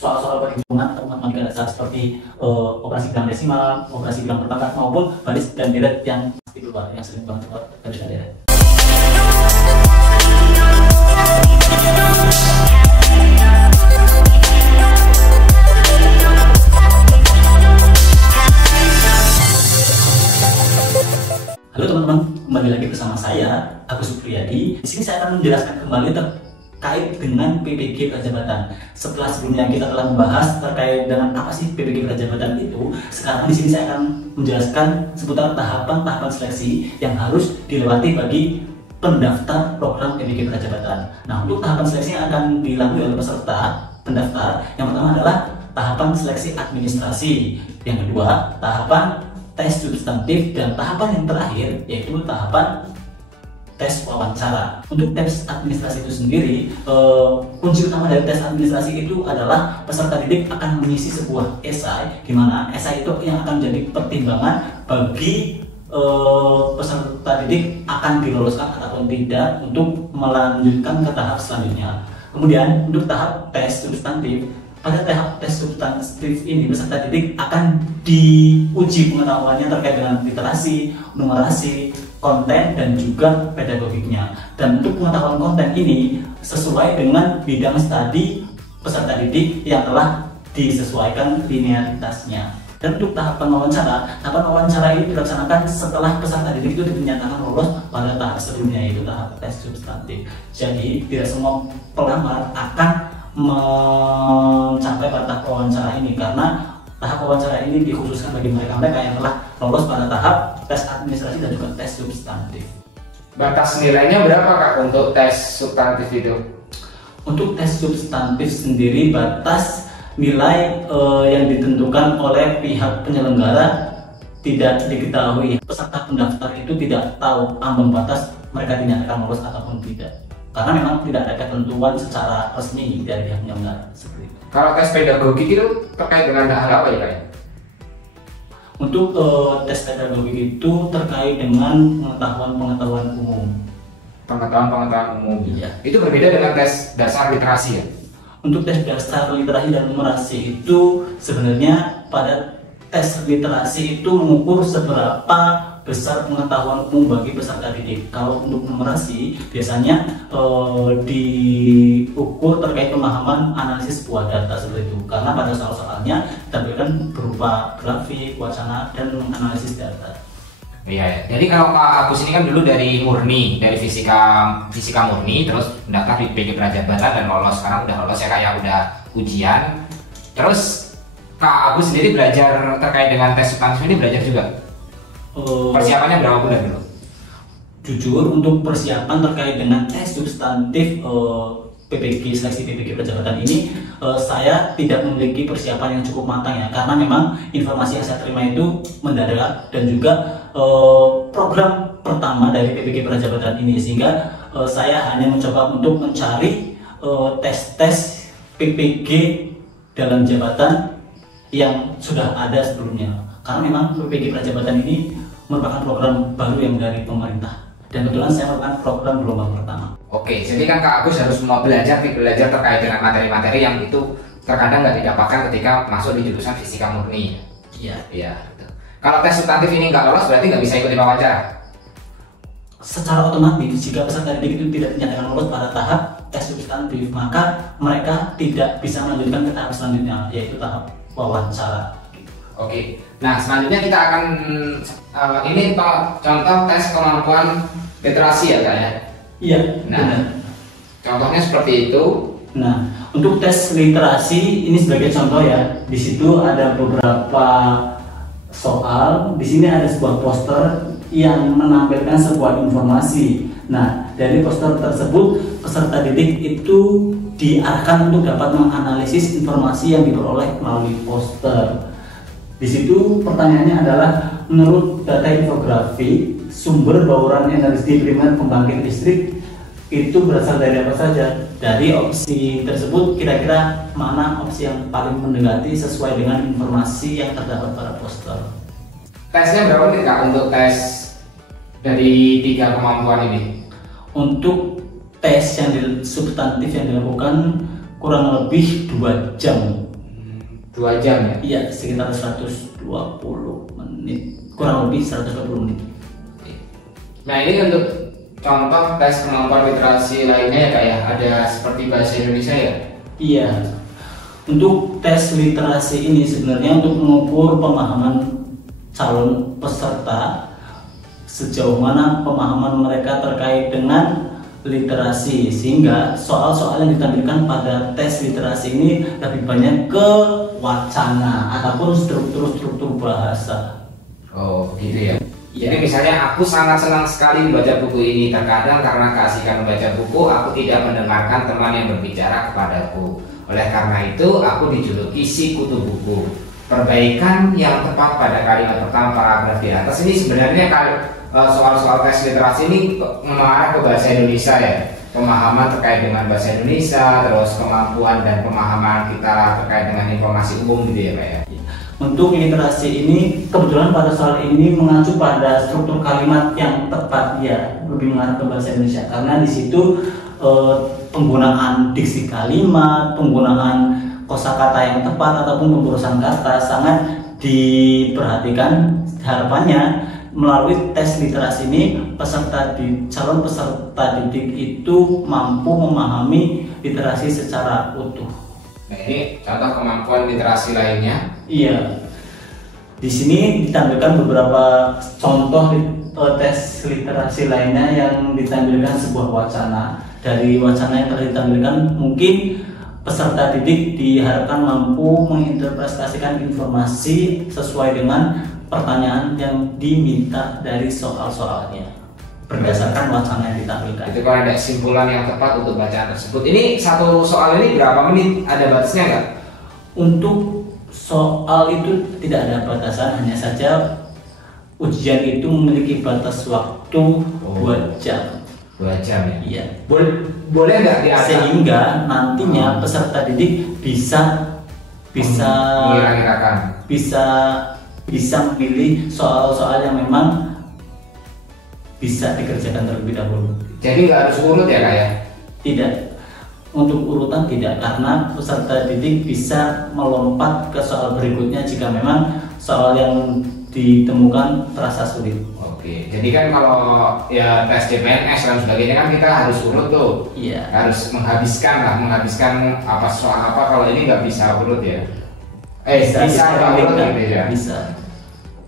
soal-soal perhitungan atau matematika dasar seperti operasi bilang desimal, operasi bilang berpangkat maupun baris dan deret yang pasti keluar, yang sering banget keluar baris dan deret. Halo teman-teman, kembali lagi bersama saya Agus Supriyadi. Di sini saya akan menjelaskan kembali terkait dengan PPG Prajabatan. Setelah sebelumnya kita telah membahas terkait dengan apa sih PPG Prajabatan itu, sekarang di sini saya akan menjelaskan seputar tahapan-tahapan seleksi yang harus dilewati bagi pendaftar program PPG Prajabatan. Nah, untuk tahapan seleksi yang akan dilalui oleh peserta pendaftar, yang pertama adalah tahapan seleksi administrasi, yang kedua tahapan tes substantif, dan tahapan yang terakhir yaitu tahapan tes wawancara. Untuk tes administrasi itu sendiri, kunci utama dari tes administrasi itu adalah peserta didik akan mengisi sebuah esai, di mana esai itu yang akan menjadi pertimbangan bagi peserta didik akan diloloskan ataupun tidak untuk melanjutkan ke tahap selanjutnya. Kemudian untuk tahap tes substantif, pada tahap tes substantif ini peserta didik akan diuji pengetahuannya terkait dengan literasi, numerasi, konten, dan juga pedagogiknya. Dan untuk pengetahuan konten ini sesuai dengan bidang studi peserta didik yang telah disesuaikan linearitasnya. Dan untuk tahapan wawancara ini dilaksanakan setelah peserta didik itu dinyatakan lolos pada tahap sebelumnya, yaitu tahap tes substantif. Jadi tidak semua pelamar akan mencapai pada tahap wawancara ini, karena tahap wawancara ini dikhususkan bagi mereka-mereka yang telah lolos pada tahap tes administrasi dan juga tes substantif. Batas nilainya berapa Kak untuk tes substantif itu? Untuk tes substantif sendiri batas nilai yang ditentukan oleh pihak penyelenggara tidak diketahui. Peserta pendaftar itu tidak tahu ambang batas mereka dinyatakan lolos ataupun tidak, karena memang tidak ada ketentuan secara resmi dari pihak penyelenggara seperti itu. Kalau tes pedagogik itu terkait dengan hal apa ya Pak? Untuk tes pedagogik itu terkait dengan pengetahuan umum. Pengetahuan umum. Iya. Itu berbeda dengan tes dasar literasi ya? Untuk tes dasar literasi dan numerasi itu sebenarnya pada tes literasi itu mengukur seberapa besar pengetahuan umum bagi peserta didik. Kalau untuk numerasi biasanya diukur terkait pemahaman analisis sebuah data seperti itu, karena pada soal-soalnya ditampilkan berupa grafik, wacana, dan analisis data. Iya, jadi kalau Kak Agus ini kan dulu dari murni, dari fisika murni, terus mendaftar di PPG Prajabatan dan lolos. Sekarang udah lolos ya kayak udah ujian. Terus Kak Agus sendiri belajar terkait dengan tes substantif ini belajar juga? Persiapannya berapa bulan dulu? Jujur untuk persiapan terkait dengan tes substantif PPG seleksi PPG Prajabatan ini saya tidak memiliki persiapan yang cukup matang ya, karena memang informasi yang saya terima itu mendadak dan juga program pertama dari PPG Prajabatan ini, sehingga saya hanya mencoba untuk mencari tes-tes PPG dalam jabatan yang sudah ada sebelumnya, karena memang PPG Prajabatan ini merupakan program baru yang dari pemerintah, dan kebetulan saya merupakan program gelombang pertama. Oke, jadi kan Kak Agus harus mau belajar terkait dengan materi-materi yang itu terkadang nggak didapatkan ketika masuk di jurusan fisika murni. Iya. Kalau tes substantif ini nggak lolos berarti nggak bisa ikuti wawancara? Secara otomatis jika peserta didik itu tidak dinyatakan lolos pada tahap tes substantif, maka mereka tidak bisa melanjutkan ke tahap selanjutnya, yaitu tahap wawancara. Oke, nah selanjutnya kita akan ini contoh tes kemampuan literasi ya Kak ya? Iya. Nah, benar. Contohnya seperti itu. Nah, untuk tes literasi ini sebagai contoh ya. Di situ ada beberapa soal. Di sini ada sebuah poster yang menampilkan sebuah informasi. Nah, dari poster tersebut peserta didik itu diarahkan untuk dapat menganalisis informasi yang diperoleh melalui poster. Di situ pertanyaannya adalah, menurut data infografi, sumber bauran energi primer pembangkit listrik itu berasal dari apa saja? Dari opsi tersebut kira-kira mana opsi yang paling mendekati sesuai dengan informasi yang terdapat pada poster? Tesnya berapa nih Kak untuk tes dari 3 kemampuan ini? Untuk tes yang substantif yang dilakukan kurang lebih 2 jam. 2 jam ya? Iya, sekitar 120 menit, kurang lebih 120 menit. Nah ini untuk contoh tes kemampuan literasi lainnya ya Kak ya, ada seperti bahasa Indonesia ya? Iya, untuk tes literasi ini sebenarnya untuk mengukur pemahaman calon peserta sejauh mana pemahaman mereka terkait dengan literasi, sehingga soal-soal yang ditampilkan pada tes literasi ini lebih banyak ke wacana ataupun struktur-struktur bahasa. Oh gitu ya. Jadi misalnya aku sangat senang sekali membaca buku ini, terkadang karena keasikan membaca buku aku tidak mendengarkan teman yang berbicara kepadaku. Oleh karena itu aku dijuluki si kutu buku. Perbaikan yang tepat pada kalimat pertama paragraf di atas ini sebenarnya soal-soal tes literasi ini mengarah ke bahasa Indonesia ya. Pemahaman terkait dengan bahasa Indonesia, terus kemampuan dan pemahaman kita terkait dengan informasi umum gitu ya Pak ya. Untuk literasi ini kebetulan pada soal ini mengacu pada struktur kalimat yang tepat, ya lebih mengarah ke bahasa Indonesia karena di situ penggunaan diksi kalimat, penggunaan kosakata yang tepat ataupun pemburusan kata sangat diperhatikan. Harapannya melalui tes literasi ini calon peserta didik itu mampu memahami literasi secara utuh. Nah ini contoh kemampuan literasi lainnya. Iya, di sini ditampilkan beberapa contoh tes literasi lainnya yang ditampilkan sebuah wacana. Dari wacana yang telah ditampilkan, mungkin peserta didik diharapkan mampu menginterpretasikan informasi sesuai dengan pertanyaan yang diminta dari soal-soalnya berdasarkan wacana yang ditampilkan. Itu kan ada kesimpulan yang tepat untuk bacaan tersebut. Ini satu soal ini berapa menit? Ada batasnya nggak? Untuk soal itu tidak ada batasan, hanya saja ujian itu memiliki batas waktu 2 jam. 2 jam ya? Iya. Boleh nggak diatur? Sehingga nantinya peserta didik bisa mengira-ngirakan, bisa memilih soal-soal yang memang bisa dikerjakan terlebih dahulu. Jadi nggak harus urut ya Kak ya? Tidak, untuk urutan tidak, karena peserta didik bisa melompat ke soal berikutnya jika memang soal yang ditemukan terasa sulit. Oke, jadi kan kalau ya tes CPNS dan sebagainya kan kita harus urut tuh. Iya. Harus menghabiskan apa soal apa, kalau ini nggak bisa urut ya? Bisa urut gitu ya? Bisa.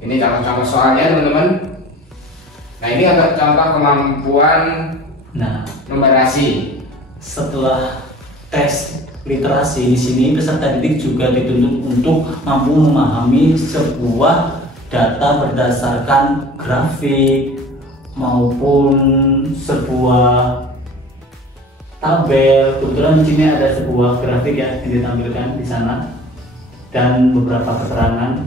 Ini contoh-contoh soalnya teman-teman. Nah ini ada contoh kemampuan numerasi. Setelah tes literasi di sini peserta didik juga dituntut untuk mampu memahami sebuah data berdasarkan grafik maupun sebuah tabel. Kebetulan di sini ada sebuah grafik yang ditampilkan di sana dan beberapa keterangan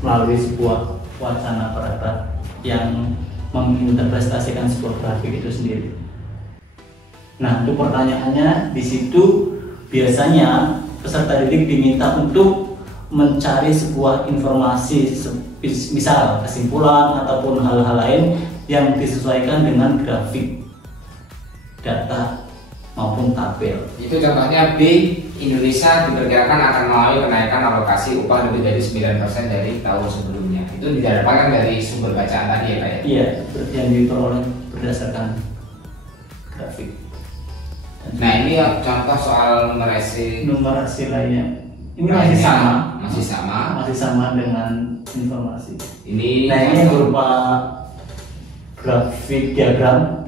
melalui sebuah wacana paragraf yang menginterpretasikan sebuah grafik itu sendiri. Nah, untuk pertanyaannya di situ biasanya peserta didik diminta untuk mencari sebuah informasi, misal kesimpulan ataupun hal-hal lain yang disesuaikan dengan grafik, data maupun tabel. Itu contohnya di Indonesia diperkirakan akan mengalami kenaikan alokasi upah lebih dari 9% dari tahun sebelumnya. Itu didapatkan dari sumber bacaan tadi ya Pak ya? Iya, yang diperoleh berdasarkan grafik. Nah ini contoh soal numerasi lainnya. Ini masih sama dengan informasi. Ini berupa grafik diagram.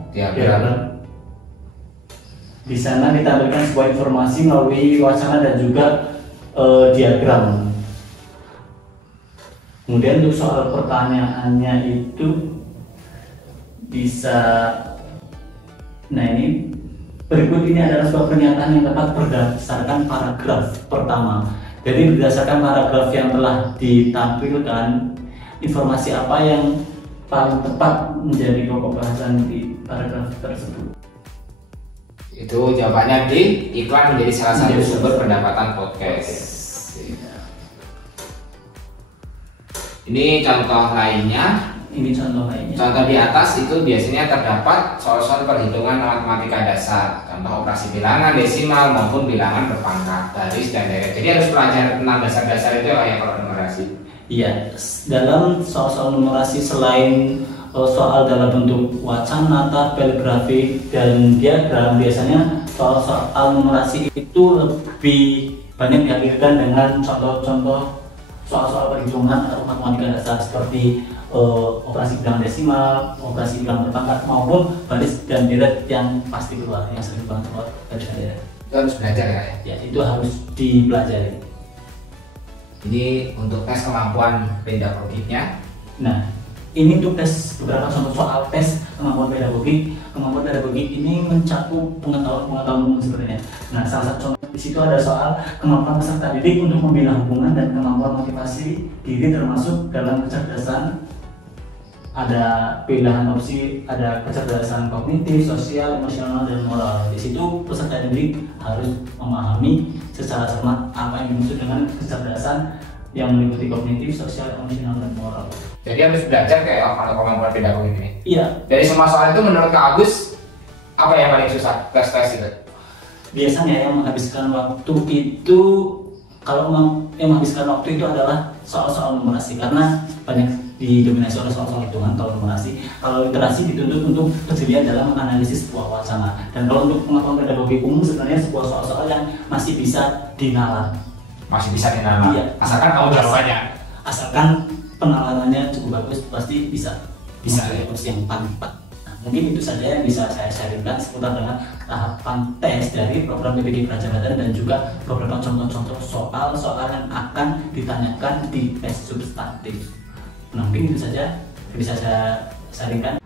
Di sana ditampilkan sebuah informasi melalui wacana dan juga diagram. Kemudian untuk soal pertanyaannya itu bisa, ini berikut ini adalah sebuah pernyataan yang dapat berdasarkan paragraf pertama. Jadi berdasarkan paragraf yang telah ditampilkan, informasi apa yang paling tepat menjadi pokok bahasan di paragraf tersebut. Itu jawabannya di iklan menjadi salah satu sumber pendapatan podcast. Iya. Ini contoh lainnya. ini contoh lainnya. Contoh di atas itu biasanya terdapat soal-soal perhitungan matematika dasar, contoh operasi bilangan, desimal maupun bilangan berpangkat, baris dan deret. Jadi harus belajar tentang dasar-dasar itu ya kayak kalau numerasi. Iya, dalam soal-soal numerasi selain soal dalam bentuk wacana, tabel, grafik, dan diagram, biasanya soal-soal numerasi itu lebih banyak dihadirkan dengan contoh-contoh soal-soal perhitungan atau matematika dasar seperti operasi bilangan desimal, operasi bilangan berpangkat maupun baris dan deret yang pasti keluar, yang sering banget keluar baris dan deret. Itu harus belajar ya. Ya, itu harus dipelajari. Jadi untuk tes kemampuan pedagogiknya, Nah, ini untuk tes beberapa contoh soal tes kemampuan pedagogik. Kemampuan pedagogik ini mencakup pengetahuan umum sebenarnya. Nah, salah satu contoh di situ ada soal kemampuan peserta didik untuk membina hubungan dan kemampuan motivasi diri termasuk dalam kecerdasan. Ada pilihan opsi, ada kecerdasan kognitif, sosial, emosional, dan moral. Di situ peserta didik harus memahami secara cermat apa yang dimaksud dengan kecerdasan yang meliputi kognitif, sosial, emosional, dan moral. jadi harus belajar kayak kalau kemampuan pedagogik ini. Iya, Dari semua soal itu menurut Kak Agus, apa yang paling susah tes itu? biasanya yang menghabiskan waktu itu, kalau yang menghabiskan waktu itu adalah soal-soal numerasi, karena banyak didominasi oleh soal-soal hitungan kalau numerasi. Kalau literasi dituntut untuk kejelian dalam menganalisis sebuah wacana, dan kalau untuk pengetahuan pedagogik umum sebenarnya sebuah soal-soal yang masih bisa dinalar. Masih bisa dinalar. Iya. Asalkan kamu jawabannya. Asalkan penalarannya cukup bagus, pasti bisa Bisa, ya. opsi yang paling tepat. Nah, mungkin itu saja yang bisa saya sharingkan seputar dengan tahapan tes dari program PPG Prajabatan dan juga beberapa contoh-contoh soal-soal yang akan ditanyakan di tes substantif. Nah, mungkin itu saja yang bisa saya sharingkan.